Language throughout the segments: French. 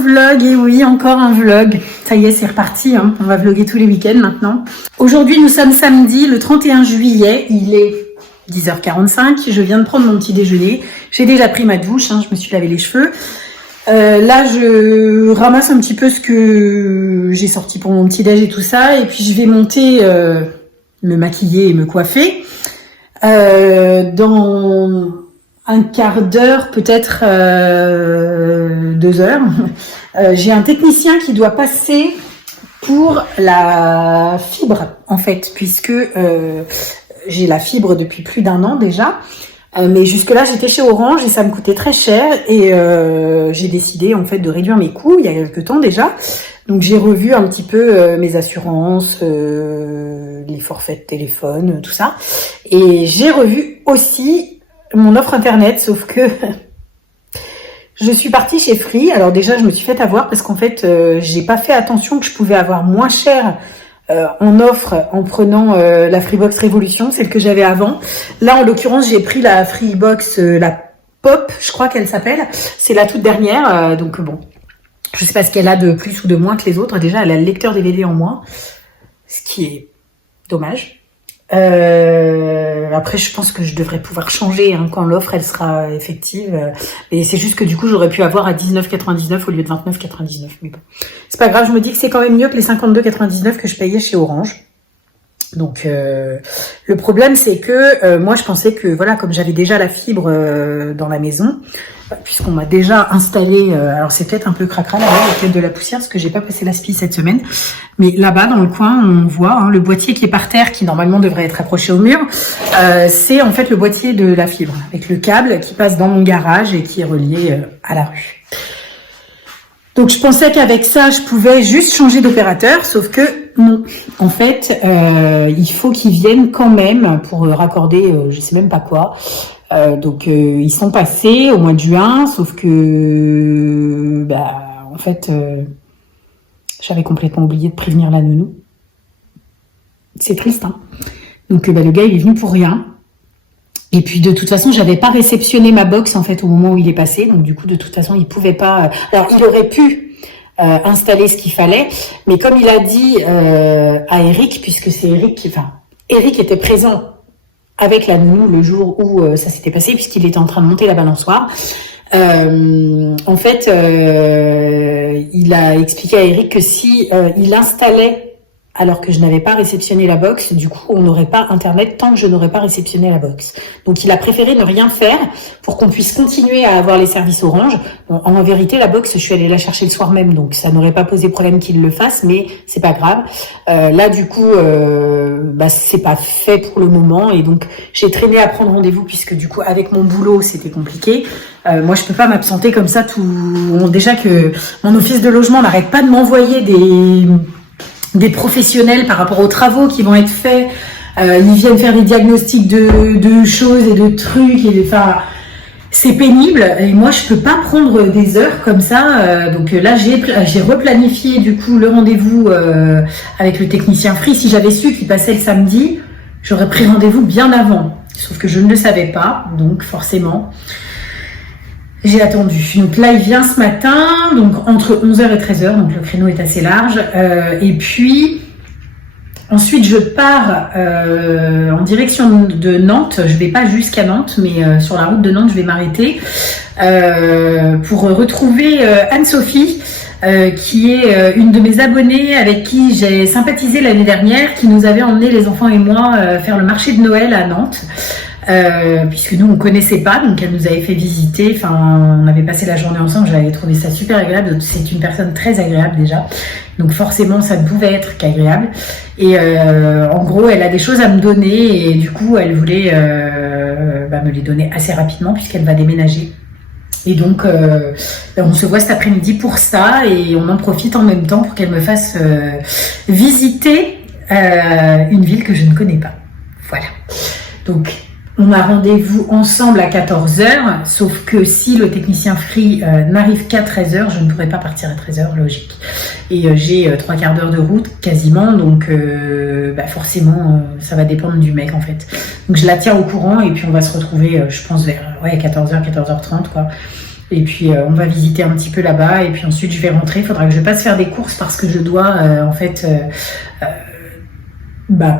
vlog, et oui, encore un vlog. Ça y est, c'est reparti, hein. On va vlogger tous les week-ends maintenant. Aujourd'hui, nous sommes samedi, le 31 juillet, il est 10h45, je viens de prendre mon petit déjeuner. J'ai déjà pris ma douche, hein, je me suis lavé les cheveux. Là, je ramasse un petit peu ce que j'ai sorti pour mon petit déj et tout ça, et puis je vais monter me maquiller et me coiffer. Dans un quart d'heure, peut-être 2 heures, j'ai un technicien qui doit passer pour la fibre, en fait, puisque j'ai la fibre depuis plus d'1 an déjà. Mais jusque-là, j'étais chez Orange et ça me coûtait très cher et j'ai décidé en fait de réduire mes coûts il y a quelques temps déjà. Donc j'ai revu un petit peu mes assurances, les forfaits de téléphone, tout ça. Et j'ai revu aussi mon offre internet, sauf que je suis partie chez Free. Alors déjà, je me suis fait avoir parce qu'en fait, j'ai pas fait attention que je pouvais avoir moins cher en offre en prenant la Freebox Révolution, celle que j'avais avant. Là, en l'occurrence, j'ai pris la Freebox, la Pop, je crois qu'elle s'appelle. C'est la toute dernière, donc bon, je sais pas ce qu'elle a de plus ou de moins que les autres. Déjà, elle a le lecteur DVD en moins, ce qui est dommage. Après, je pense que je devrais pouvoir changer hein, quand l'offre elle sera effective. Et c'est juste que du coup, j'aurais pu avoir à 19,99 au lieu de 29,99. Mais bon, c'est pas grave. Je me dis que c'est quand même mieux que les 52,99 que je payais chez Orange. Donc, le problème, c'est que moi, je pensais que voilà, comme j'avais déjà la fibre dans la maison, puisqu'on m'a déjà installé, alors c'est peut-être un peu cracra là, il y a peut-être de la poussière parce que j'ai pas passé l'aspi cette semaine, mais là-bas dans le coin on voit hein, le boîtier qui est par terre, qui normalement devrait être accroché au mur, c'est en fait le boîtier de la fibre avec le câble qui passe dans mon garage et qui est relié à la rue. Donc je pensais qu'avec ça je pouvais juste changer d'opérateur, sauf que non. En fait, il faut qu'ils viennent quand même pour raccorder, je sais même pas quoi. Donc ils sont passés au mois de juin, sauf que en fait j'avais complètement oublié de prévenir la nounou. C'est triste, hein. Donc le gars il est venu pour rien. Et puis de toute façon j'avais pas réceptionné ma box en fait au moment où il est passé, donc du coup de toute façon il pouvait pas. Alors il aurait pu installer ce qu'il fallait, mais comme il a dit à Eric, puisque c'est Eric, Eric était présent avec la nounou le jour où ça s'était passé, puisqu'il était en train de monter la balançoire. En fait, il a expliqué à Eric que si il installait alors que je n'avais pas réceptionné la box, du coup, on n'aurait pas Internet tant que je n'aurais pas réceptionné la box. Donc, il a préféré ne rien faire pour qu'on puisse continuer à avoir les services Orange. Bon, en vérité, la box, je suis allée la chercher le soir même, donc ça n'aurait pas posé problème qu'il le fasse, mais c'est pas grave. Là, du coup, c'est pas fait pour le moment, et donc j'ai traîné à prendre rendez-vous puisque du coup, avec mon boulot, c'était compliqué. Moi, je peux pas m'absenter comme ça déjà que mon office de logement n'arrête pas de m'envoyer des professionnels par rapport aux travaux qui vont être faits. Ils viennent faire des diagnostics de choses et de trucs. C'est pénible. Et moi, je peux pas prendre des heures comme ça. Donc là, j'ai replanifié du coup le rendez-vous avec le technicien Free. Si j'avais su qu'il passait le samedi, j'aurais pris rendez-vous bien avant. Sauf que je ne le savais pas. Donc forcément, j'ai attendu. Donc là, il vient ce matin, donc entre 11h et 13h, donc le créneau est assez large. Et puis, ensuite, je pars en direction de Nantes. Je vais pas jusqu'à Nantes, mais sur la route de Nantes, je vais m'arrêter pour retrouver Anne-Sophie, qui est une de mes abonnées avec qui j'ai sympathisé l'année dernière, qui nous avait emmené les enfants et moi faire le marché de Noël à Nantes. Puisque nous on connaissait pas, donc elle nous avait fait visiter, on avait passé la journée ensemble, j'avais trouvé ça super agréable. C'est une personne très agréable déjà, donc forcément ça ne pouvait être qu'agréable. Et en gros elle a des choses à me donner et du coup elle voulait me les donner assez rapidement puisqu'elle va déménager. Et donc on se voit cet après-midi pour ça et on en profite en même temps pour qu'elle me fasse visiter une ville que je ne connais pas. Voilà. Donc on a rendez-vous ensemble à 14h, sauf que si le technicien Free n'arrive qu'à 13h, je ne pourrai pas partir à 13h, logique. Et j'ai 3 quarts d'heure de route quasiment, donc forcément ça va dépendre du mec en fait. Donc je la tiens au courant et puis on va se retrouver, je pense vers 14h, 14h30 quoi. Et puis on va visiter un petit peu là-bas et puis ensuite je vais rentrer. Il faudra que je passe faire des courses parce que je dois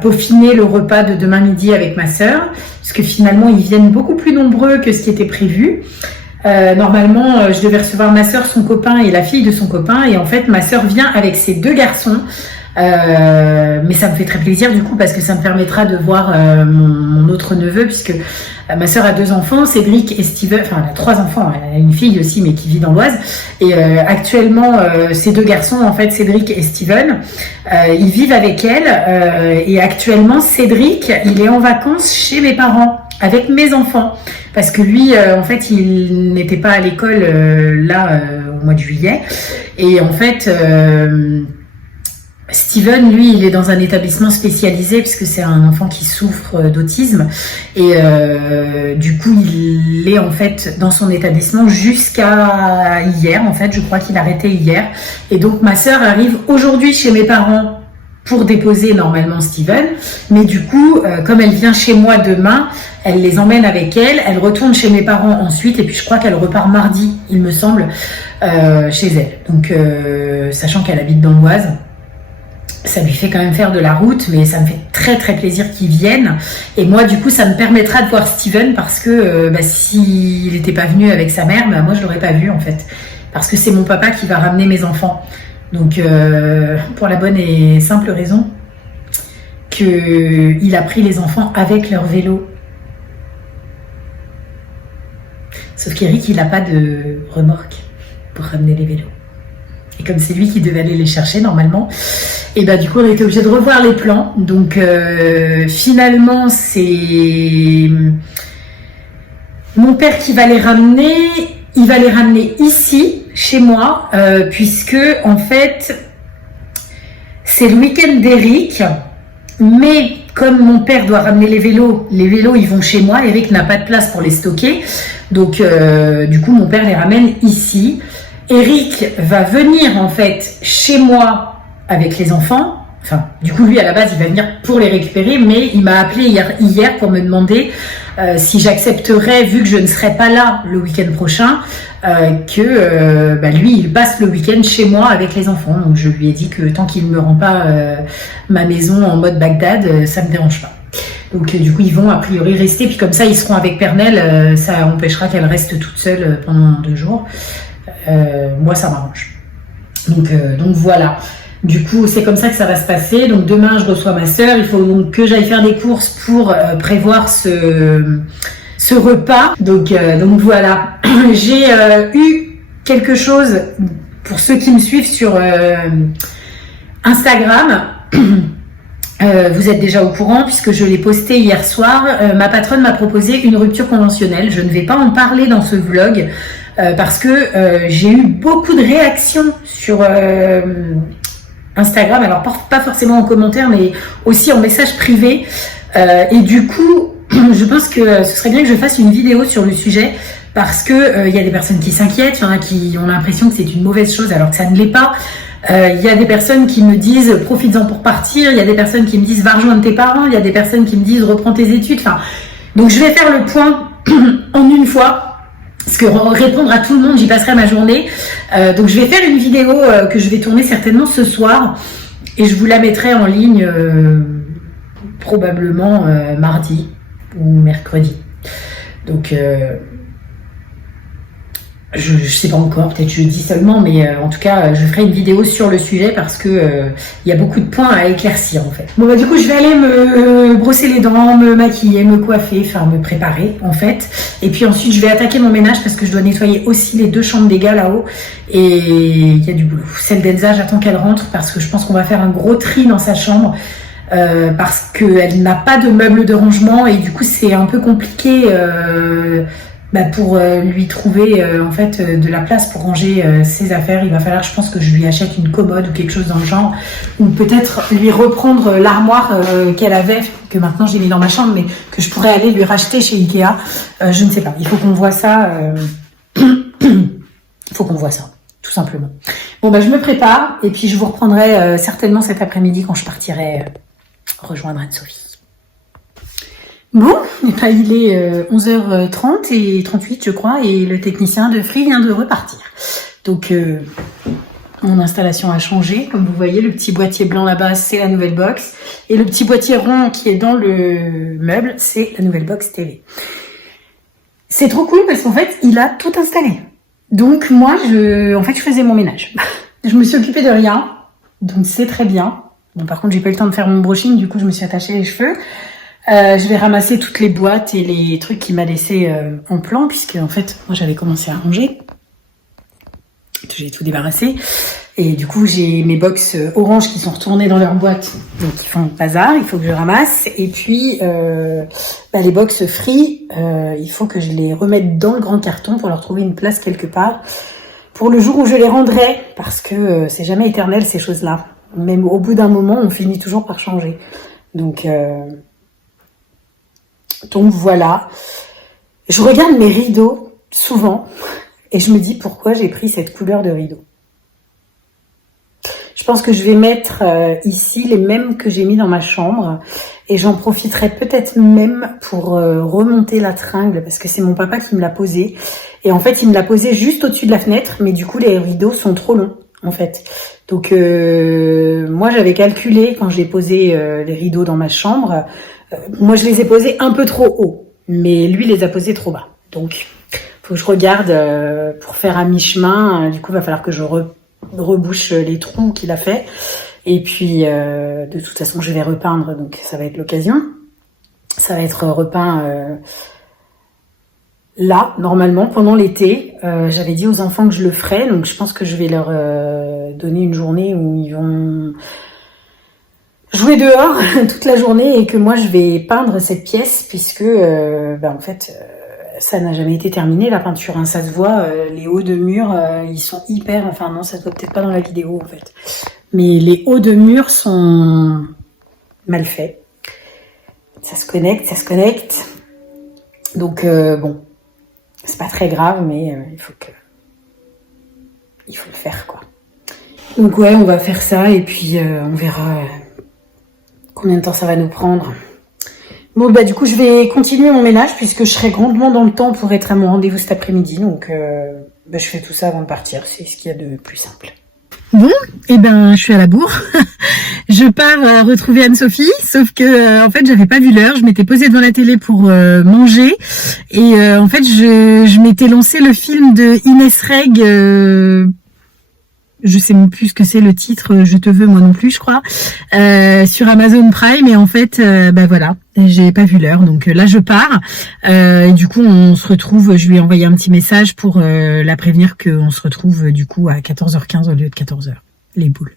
peaufiner le repas de demain midi avec ma sœur, parce que finalement ils viennent beaucoup plus nombreux que ce qui était prévu. Normalement, je devais recevoir ma sœur, son copain et la fille de son copain, et en fait ma sœur vient avec ses 2 garçons. Mais ça me fait très plaisir du coup parce que ça me permettra de voir mon autre neveu, puisque ma sœur a 2 enfants, Cédric et Steven, enfin elle a 3 enfants, elle a une fille aussi mais qui vit dans l'Oise, et actuellement ces 2 garçons, en fait Cédric et Steven, ils vivent avec elle, et actuellement Cédric il est en vacances chez mes parents avec mes enfants, parce que lui en fait il n'était pas à l'école au mois de juillet, et en fait Steven, lui, il est dans un établissement spécialisé puisque c'est un enfant qui souffre d'autisme, et du coup il est en fait dans son établissement jusqu'à hier, en fait je crois qu'il a arrêté hier, et donc ma sœur arrive aujourd'hui chez mes parents pour déposer normalement Steven, mais du coup comme elle vient chez moi demain, elle les emmène avec elle, elle retourne chez mes parents ensuite, et puis je crois qu'elle repart mardi, il me semble, chez elle, donc sachant qu'elle habite dans l'Oise. Ça lui fait quand même faire de la route, mais ça me fait très très plaisir qu'il vienne. Et moi, du coup, ça me permettra de voir Steven, parce que s'il n'était pas venu avec sa mère, moi je l'aurais pas vu en fait. Parce que c'est mon papa qui va ramener mes enfants. Donc, pour la bonne et simple raison qu'il a pris les enfants avec leur vélo. Sauf qu'Eric, il n'a pas de remorque pour ramener les vélos. Et comme c'est lui qui devait aller les chercher normalement, et du coup on a été obligé de revoir les plans. Donc finalement c'est mon père qui va les ramener. Il va les ramener ici, chez moi, puisque en fait c'est le week-end d'Eric. Mais comme mon père doit ramener les vélos ils vont chez moi. Eric n'a pas de place pour les stocker. Donc du coup mon père les ramène ici. Eric va venir en fait chez moi avec les enfants. Enfin, du coup, lui, à la base, il va venir pour les récupérer, mais il m'a appelé hier pour me demander si j'accepterais, vu que je ne serai pas là le week-end prochain, lui, il passe le week-end chez moi avec les enfants. Donc, je lui ai dit que tant qu'il ne me rend pas ma maison en mode Bagdad, ça ne me dérange pas. Donc, du coup, ils vont a priori rester. Puis comme ça, ils seront avec Pernelle. Ça empêchera qu'elle reste toute seule pendant 2 jours. Moi ça m'arrange, donc voilà, du coup c'est comme ça que ça va se passer. Donc demain je reçois ma sœur, il faut donc que j'aille faire des courses pour prévoir ce repas, donc voilà. J'ai eu quelque chose pour ceux qui me suivent sur Instagram. Vous êtes déjà au courant puisque je l'ai posté hier soir. Ma patronne m'a proposé une rupture conventionnelle. Je ne vais pas en parler dans ce vlog parce que j'ai eu beaucoup de réactions sur Instagram. Alors pas forcément en commentaire, mais aussi en message privé. Et du coup, je pense que ce serait bien que je fasse une vidéo sur le sujet, parce que y a des personnes qui s'inquiètent, il y en a qui ont l'impression que c'est une mauvaise chose alors que ça ne l'est pas. Il y a des personnes qui me disent profites-en pour partir, il y a des personnes qui me disent va rejoindre tes parents, il y a des personnes qui me disent reprends tes études. Enfin, donc je vais faire le point en une fois, parce que répondre à tout le monde, j'y passerai ma journée. Donc je vais faire une vidéo que je vais tourner certainement ce soir, et je vous la mettrai en ligne probablement mardi ou mercredi. Donc je sais pas encore, peut-être jeudi seulement, mais en tout cas je ferai une vidéo sur le sujet, parce que il y a beaucoup de points à éclaircir en fait. Bon du coup je vais aller me brosser les dents, me maquiller, me coiffer, enfin me préparer en fait, et puis ensuite je vais attaquer mon ménage parce que je dois nettoyer aussi les 2 chambres des gars là-haut, et il y a du boulot. Celle d'Elsa, j'attends qu'elle rentre parce que je pense qu'on va faire un gros tri dans sa chambre. Parce qu'elle n'a pas de meubles de rangement, et du coup c'est un peu compliqué pour lui trouver en fait de la place pour ranger ses affaires. Il va falloir, je pense, que je lui achète une commode ou quelque chose dans le genre, ou peut-être lui reprendre l'armoire qu'elle avait, que maintenant j'ai mis dans ma chambre, mais que je pourrais aller lui racheter chez Ikea. Je ne sais pas, il faut qu'on voit ça. Il faut qu'on voit ça, tout simplement. Bon je me prépare, et puis je vous reprendrai certainement cet après-midi quand je partirai rejoindre Anne-Sophie. Bon, et ben, il est 11h30 et 38 je crois, et le technicien de Free vient de repartir. Donc mon installation a changé, comme vous voyez, le petit boîtier blanc là-bas c'est la nouvelle box, et le petit boîtier rond qui est dans le meuble c'est la nouvelle box télé. C'est trop cool parce qu'en fait il a tout installé. Donc moi je faisais mon ménage. Je me suis occupée de rien, donc c'est très bien. Bon, par contre j'ai pas eu le temps de faire mon brushing, du coup je me suis attachée les cheveux. Je vais ramasser toutes les boîtes et les trucs qu'il m'a laissé en plan, puisque en fait moi j'avais commencé à ranger. J'ai tout débarrassé et du coup j'ai mes box orange qui sont retournées dans leur boîte, donc ils font bazar, il faut que je ramasse. Et puis les box Free, il faut que je les remette dans le grand carton pour leur trouver une place quelque part pour le jour où je les rendrai, parce que c'est jamais éternel ces choses-là. Même au bout d'un moment on finit toujours par changer. Donc voilà, je regarde mes rideaux souvent et je me dis pourquoi j'ai pris cette couleur de rideau. Je pense que je vais mettre ici les mêmes que j'ai mis dans ma chambre, et j'en profiterai peut-être même pour remonter la tringle, parce que c'est mon papa qui me l'a posé. Et en fait il me l'a posé juste au-dessus de la fenêtre, mais du coup les rideaux sont trop longs en fait. Donc moi j'avais calculé quand j'ai posé les rideaux dans ma chambre. Moi, je les ai posés un peu trop haut, mais lui les a posés trop bas. Donc, faut que je regarde pour faire à mi-chemin. Du coup, il va falloir que je rebouche les trous qu'il a fait. Et puis, de toute façon, je vais repeindre, donc ça va être l'occasion. Ça va être repeint là, normalement, pendant l'été. J'avais dit aux enfants que je le ferais, donc je pense que je vais leur donner une journée où ils vont jouer dehors toute la journée, et que moi je vais peindre cette pièce, puisque ça n'a jamais été terminé la peinture, hein. Ça se voit, les hauts de mur ils sont hyper, enfin non, ça se voit peut-être pas dans la vidéo en fait, mais les hauts de mur sont mal faits. Ça se connecte, donc bon, c'est pas très grave, mais il faut le faire quoi. Donc ouais, on va faire ça, et puis on verra combien de temps ça va nous prendre. Bon, du coup, je vais continuer mon ménage, puisque je serai grandement dans le temps pour être à mon rendez-vous cet après-midi. Donc, je fais tout ça avant de partir. C'est ce qu'il y a de plus simple. Bon, je suis à la bourre. Je pars retrouver Anne-Sophie, sauf que en fait, j'avais pas vu l'heure. Je m'étais posée devant la télé pour manger, et en fait, je m'étais lancé le film de Inès Reg. Je sais même plus ce que c'est le titre, Je te veux moi non plus je crois, sur Amazon Prime, et en fait voilà, j'ai pas vu l'heure, donc là je pars, et du coup on se retrouve, je lui ai envoyé un petit message pour la prévenir qu'on se retrouve du coup à 14h15 au lieu de 14h, les boules.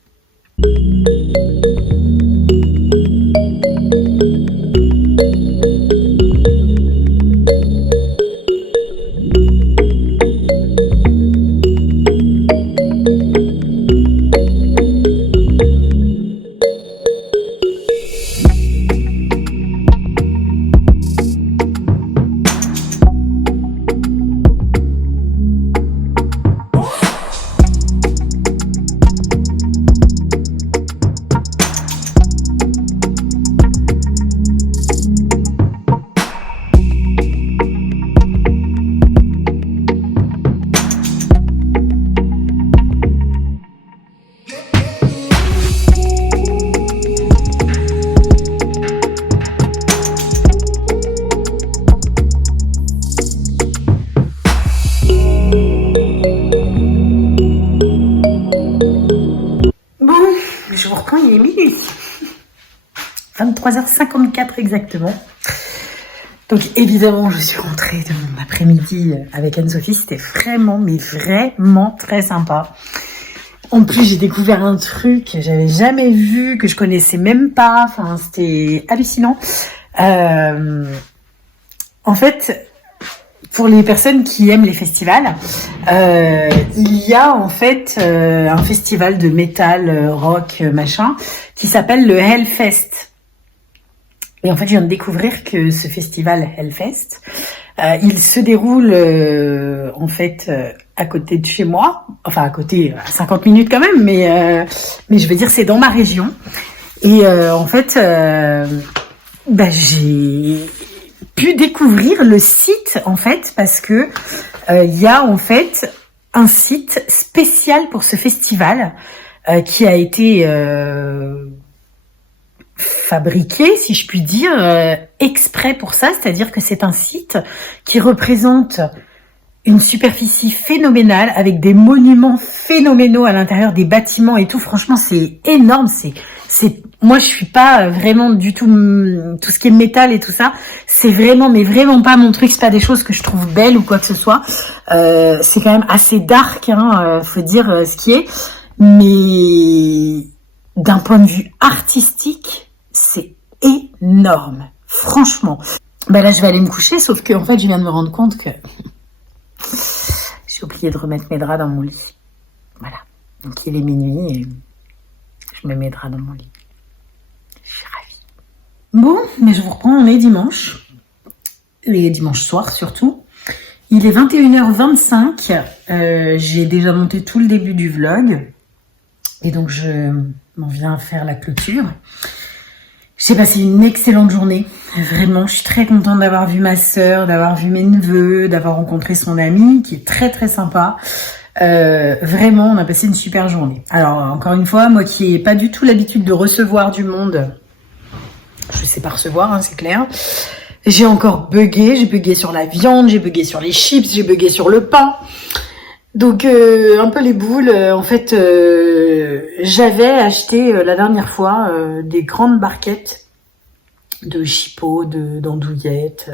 Je vous reprends, il est minuit. 23h54 exactement. Donc évidemment, je suis rentrée de mon après-midi avec Anne-Sophie. C'était vraiment, mais vraiment très sympa. En plus, j'ai découvert un truc que j'avais jamais vu, que je connaissais même pas. Enfin, c'était hallucinant. En fait, pour les personnes qui aiment les festivals, il y a en fait un festival de métal, rock, machin, qui s'appelle le Hellfest. Et en fait, je viens de découvrir que ce festival Hellfest, il se déroule en fait à côté de chez moi, enfin à côté, à 50 minutes quand même, mais je veux dire c'est dans ma région. Et en fait, pu découvrir le site en fait parce que il y a en fait un site spécial pour ce festival qui a été fabriqué, si je puis dire, exprès pour ça, c'est-à-dire que c'est un site qui représente une superficie phénoménale avec des monuments phénoménaux à l'intérieur des bâtiments et tout. Franchement, c'est énorme. Moi, je suis pas vraiment du tout tout ce qui est métal et tout ça. C'est vraiment, mais vraiment pas mon truc. C'est pas des choses que je trouve belles ou quoi que ce soit. C'est quand même assez dark, hein, faut dire ce qui est. Mais d'un point de vue artistique, c'est énorme. Franchement. Là, je vais aller me coucher, sauf que en fait, je viens de me rendre compte que j'ai oublié de remettre mes draps dans mon lit. Voilà. Donc il est minuit et je mets mes draps dans mon lit. Je suis ravie. Bon, mais je vous reprends, on est dimanche. Et dimanche soir surtout. Il est 21h25. J'ai déjà monté tout le début du vlog. Et donc je m'en viens faire la clôture. J'ai passé une excellente journée. Vraiment, je suis très contente d'avoir vu ma sœur, d'avoir vu mes neveux, d'avoir rencontré son ami, qui est très très sympa. Vraiment, on a passé une super journée. Alors, encore une fois, moi qui n'ai pas du tout l'habitude de recevoir du monde, je sais pas recevoir, hein, c'est clair. J'ai encore bugué. J'ai bugué sur la viande, j'ai bugué sur les chips, j'ai bugué sur le pain. Donc un peu les boules. En fait, j'avais acheté la dernière fois des grandes barquettes de chipot, d'andouillettes.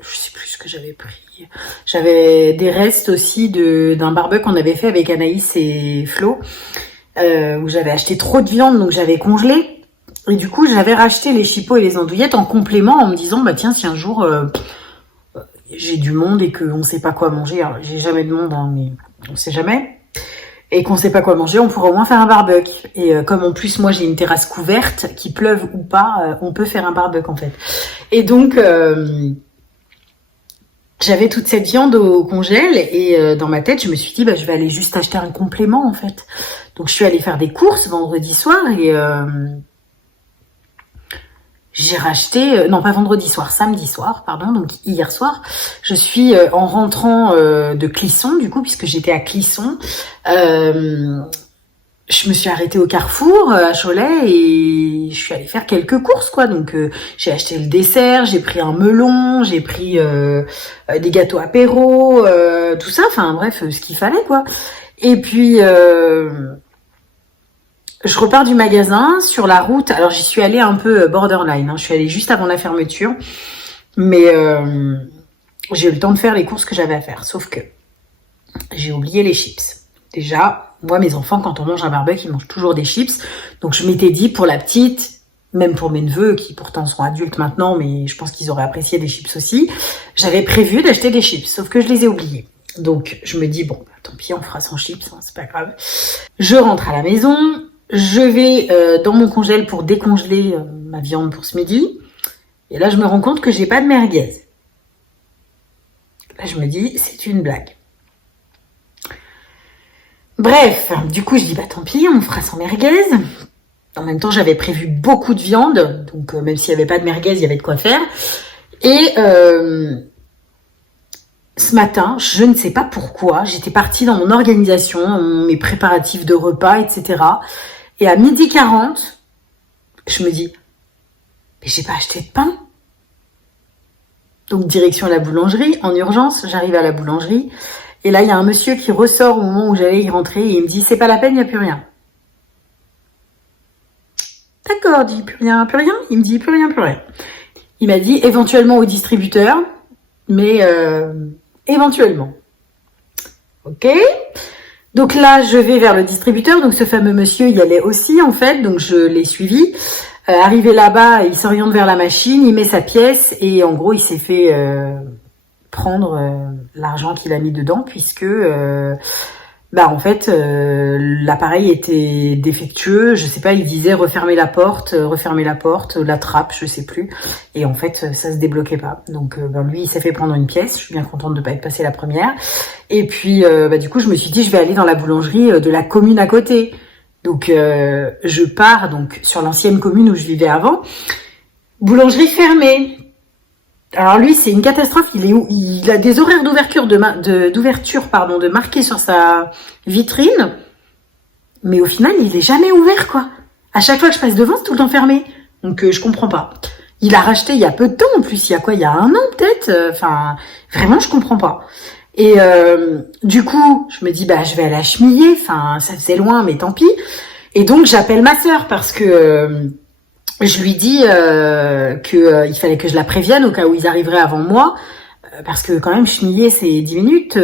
Je sais plus ce que j'avais pris. J'avais des restes aussi d'un barbecue qu'on avait fait avec Anaïs et Flo, où j'avais acheté trop de viande, donc j'avais congelé. Et du coup, j'avais racheté les chipots et les andouillettes en complément, en me disant, bah tiens, si un jour j'ai du monde et qu'on sait pas quoi manger, alors, j'ai jamais de monde, hein, mais on sait jamais, et qu'on sait pas quoi manger, on pourrait au moins faire un barbecue. Et comme en plus moi j'ai une terrasse couverte, qu'il pleuve ou pas, on peut faire un barbecue en fait. Et donc j'avais toute cette viande au congèle et dans ma tête je me suis dit bah je vais aller juste acheter un complément en fait. Donc je suis allée faire des courses vendredi soir et j'ai racheté, non pas vendredi soir, samedi soir, pardon, donc hier soir, je suis en rentrant de Clisson, du coup, puisque j'étais à Clisson, je me suis arrêtée au Carrefour à Cholet et je suis allée faire quelques courses, quoi. Donc j'ai acheté le dessert, j'ai pris un melon, j'ai pris des gâteaux apéro, tout ça, enfin bref, ce qu'il fallait, quoi. Et puis je repars du magasin sur la route. Alors j'y suis allée un peu borderline, hein. Je suis allée juste avant la fermeture, mais j'ai eu le temps de faire les courses que j'avais à faire. Sauf que j'ai oublié les chips. Déjà, moi mes enfants quand on mange un barbecue, ils mangent toujours des chips. Donc je m'étais dit pour la petite, même pour mes neveux qui pourtant sont adultes maintenant, mais je pense qu'ils auraient apprécié des chips aussi. J'avais prévu d'acheter des chips, sauf que je les ai oubliés. Donc je me dis bon, bah, tant pis, on fera sans chips, hein, c'est pas grave. Je rentre à la maison. Je vais dans mon congèle pour décongeler ma viande pour ce midi. Et là, je me rends compte que j'ai pas de merguez. Là, je me dis, c'est une blague. Bref, du coup, je dis, bah tant pis, on fera sans merguez. En même temps, j'avais prévu beaucoup de viande. Donc, même s'il n'y avait pas de merguez, il y avait de quoi faire. Et ce matin, je ne sais pas pourquoi, j'étais partie dans mon organisation, mes préparatifs de repas, etc. Et à 12h40, je me dis, mais j'ai pas acheté de pain. Donc direction la boulangerie, en urgence, j'arrive à la boulangerie. Et là, il y a un monsieur qui ressort au moment où j'allais y rentrer et il me dit, c'est pas la peine, il n'y a plus rien. D'accord, dit plus rien, plus rien. Il me dit plus rien, plus rien. Il m'a dit éventuellement au distributeur, mais éventuellement. Ok. Donc là, je vais vers le distributeur. Donc ce fameux monsieur, il y allait aussi en fait. Donc je l'ai suivi. Arrivé là-bas, il s'oriente vers la machine, il met sa pièce et en gros, il s'est fait prendre l'argent qu'il a mis dedans puisque en fait l'appareil était défectueux. Je sais pas, il disait refermer la porte, la trappe, je sais plus. Et en fait, ça se débloquait pas. Donc lui, il s'est fait prendre une pièce. Je suis bien contente de pas être passée la première. Et puis du coup, je me suis dit, je vais aller dans la boulangerie de la commune à côté. Donc je pars donc sur l'ancienne commune où je vivais avant. Boulangerie fermée. Alors lui, c'est une catastrophe. Il a des horaires d'ouverture de marqué sur sa vitrine, mais au final, il est jamais ouvert, quoi. À chaque fois que je passe devant, c'est tout le temps fermé. Donc je comprends pas. Il a racheté il y a peu de temps en plus. Il y a quoi? Il y a 1 an peut-être. Enfin, vraiment, je comprends pas. Et du coup, je me dis je vais aller à Chemillé. Enfin, ça faisait loin, mais tant pis. Et donc j'appelle ma sœur parce que je lui dis que il fallait que je la prévienne au cas où ils arriveraient avant moi, parce que quand même Chemillé c'est 10 minutes,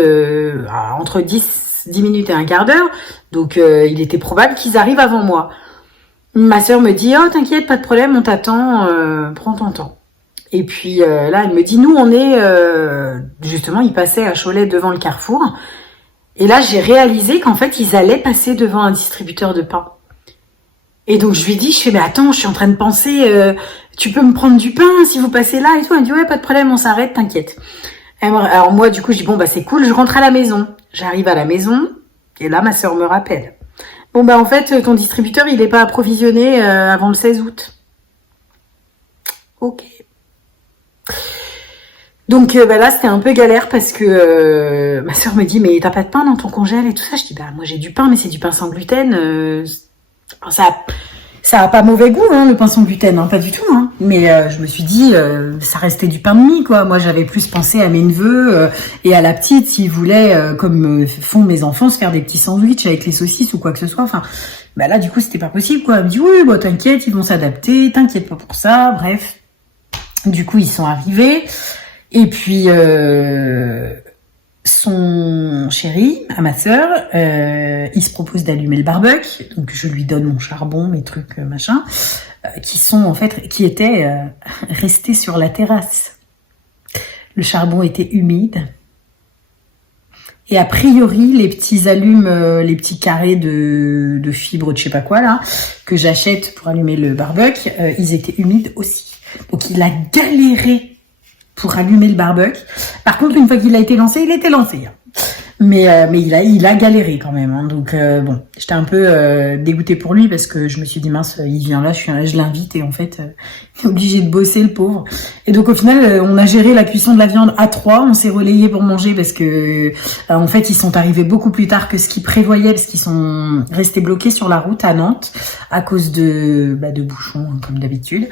entre 10 minutes et un quart d'heure, donc il était probable qu'ils arrivent avant moi. Ma sœur me dit oh t'inquiète, pas de problème, on t'attend, prends ton temps. Et puis là elle me dit nous on est justement ils passaient à Cholet devant le Carrefour, et là j'ai réalisé qu'en fait ils allaient passer devant un distributeur de pain. Et donc je lui dis, mais attends, je suis en train de penser, tu peux me prendre du pain si vous passez là et tout. Elle me dit ouais, pas de problème, on s'arrête, t'inquiète. Alors moi du coup je dis bon c'est cool, je rentre à la maison. J'arrive à la maison et là ma sœur me rappelle. Bon en fait ton distributeur il est pas approvisionné avant le 16 août. Ok. Donc là c'était un peu galère parce que ma sœur me dit mais t'as pas de pain dans ton congèle et tout ça. Je dis moi j'ai du pain mais c'est du pain sans gluten. Ça a pas mauvais goût, le pain sans gluten, pas du tout. Mais je me suis dit, ça restait du pain de mie, quoi. Moi, j'avais plus pensé à mes neveux et à la petite, s'ils voulaient, comme font mes enfants, se faire des petits sandwichs avec les saucisses ou quoi que ce soit. Enfin, là, du coup, c'était pas possible, quoi. Elle me dit, oui, t'inquiète, ils vont s'adapter, t'inquiète pas pour ça. Bref, du coup, ils sont arrivés. Et puis, son chéri, à ma sœur, il se propose d'allumer le barbecue, donc je lui donne mon charbon, mes trucs machin, qui étaient restés sur la terrasse. Le charbon était humide, et a priori les petits les petits carrés de fibres de je sais pas quoi là que j'achète pour allumer le barbecue, ils étaient humides aussi. Donc il a galéré pour allumer le barbecue. Par contre, une fois qu'il a été lancé, il était lancé. Mais il a galéré quand même. Donc j'étais un peu dégoûtée pour lui parce que je me suis dit mince, il vient là, je l'invite et en fait, il est obligé de bosser le pauvre. Et donc au final, on a géré la cuisson de la viande à 3. On s'est relayé pour manger parce que en fait, ils sont arrivés beaucoup plus tard que ce qu'ils prévoyaient parce qu'ils sont restés bloqués sur la route à Nantes à cause de bouchons comme d'habitude.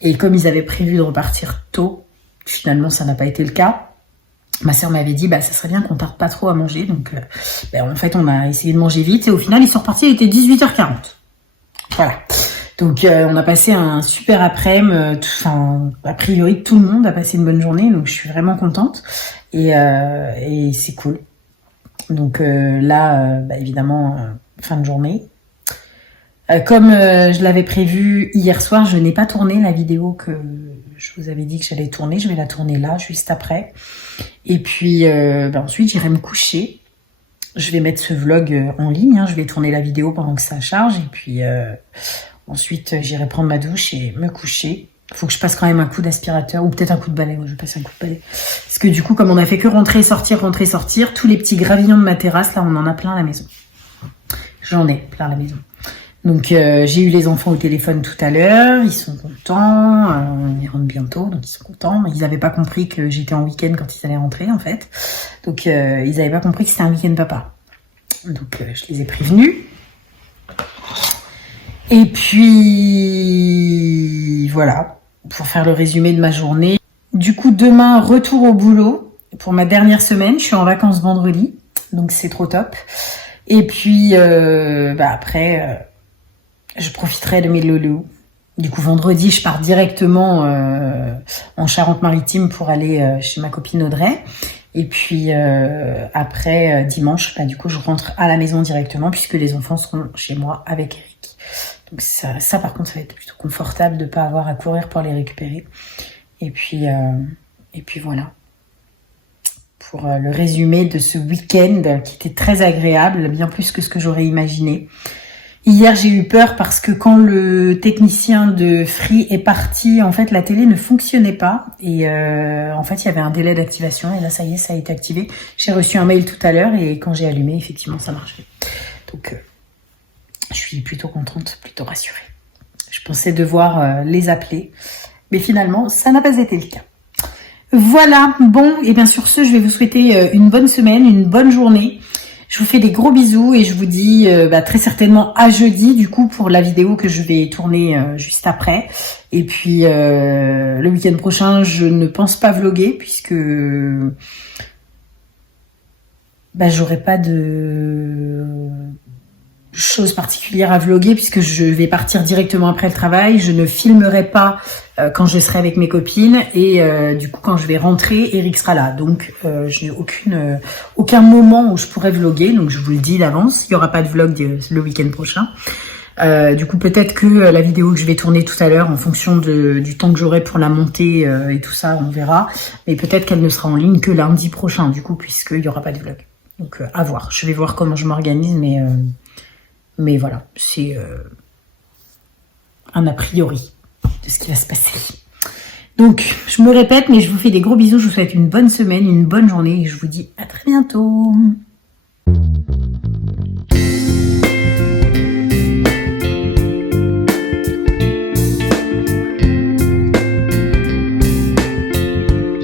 Et comme ils avaient prévu de repartir tôt, finalement, ça n'a pas été le cas. Ma sœur m'avait dit, ça serait bien qu'on tarde pas trop à manger. Donc, en fait, on a essayé de manger vite. Et au final, ils sont repartis, il était 18h40. Voilà. Donc, on a passé un super après-midi. A priori, tout le monde a passé une bonne journée. Donc, je suis vraiment contente. Et c'est cool. Donc, là, évidemment, fin de journée. Comme je l'avais prévu hier soir, je n'ai pas tourné la vidéo que je vous avais dit que j'allais tourner. Je vais la tourner là, juste après. Et puis ensuite, j'irai me coucher. Je vais mettre ce vlog en ligne. Je vais tourner la vidéo pendant que ça charge. Et puis ensuite, j'irai prendre ma douche et me coucher. Il faut que je passe quand même un coup d'aspirateur ou peut-être un coup de balai. Ouais, je vais passer un coup de balai. Parce que du coup, comme on a fait que rentrer, sortir, tous les petits gravillons de ma terrasse, là, on en a plein à la maison. J'en ai plein à la maison. Donc j'ai eu les enfants au téléphone tout à l'heure, ils sont contents, ils rentrent bientôt, donc ils sont contents. Mais ils n'avaient pas compris que j'étais en week-end quand ils allaient rentrer en fait. Donc ils n'avaient pas compris que c'était un week-end papa. Donc je les ai prévenus. Et puis voilà, pour faire le résumé de ma journée. Du coup demain, retour au boulot pour ma dernière semaine. Je suis en vacances vendredi, donc c'est trop top. Et puis après... je profiterai de mes loulous. Du coup, vendredi, je pars directement en Charente-Maritime pour aller chez ma copine Audrey. Et puis après, dimanche, du coup, je rentre à la maison directement puisque les enfants seront chez moi avec Eric. Donc ça par contre, ça va être plutôt confortable de ne pas avoir à courir pour les récupérer. Et puis voilà. Pour le résumé de ce week-end qui était très agréable, bien plus que ce que j'aurais imaginé. Hier, j'ai eu peur parce que quand le technicien de Free est parti, en fait, la télé ne fonctionnait pas. Et en fait, il y avait un délai d'activation. Et là, ça y est, ça a été activé. J'ai reçu un mail tout à l'heure et quand j'ai allumé, effectivement, ça marchait. Donc, je suis plutôt contente, plutôt rassurée. Je pensais devoir les appeler. Mais finalement, ça n'a pas été le cas. Voilà, bon, et bien sur ce, je vais vous souhaiter une bonne semaine, une bonne journée. Je vous fais des gros bisous et je vous dis très certainement à jeudi du coup pour la vidéo que je vais tourner juste après. Et puis le week-end prochain, je ne pense pas vlogger puisque j'aurai pas de choses particulières à vlogger puisque je vais partir directement après le travail. Je ne filmerai pas quand je serai avec mes copines et du coup quand je vais rentrer, Eric sera là. Donc je n'ai aucun moment où je pourrais vlogger, donc je vous le dis d'avance, il n'y aura pas de vlog le week-end prochain. Du coup peut-être que la vidéo que je vais tourner tout à l'heure en fonction du temps que j'aurai pour la monter et tout ça, on verra. Mais peut-être qu'elle ne sera en ligne que lundi prochain du coup puisqu'il n'y aura pas de vlog. Donc à voir, je vais voir comment je m'organise mais voilà, c'est un a priori de ce qui va se passer. Donc, je me répète, mais je vous fais des gros bisous. Je vous souhaite une bonne semaine, une bonne journée et je vous dis à très bientôt.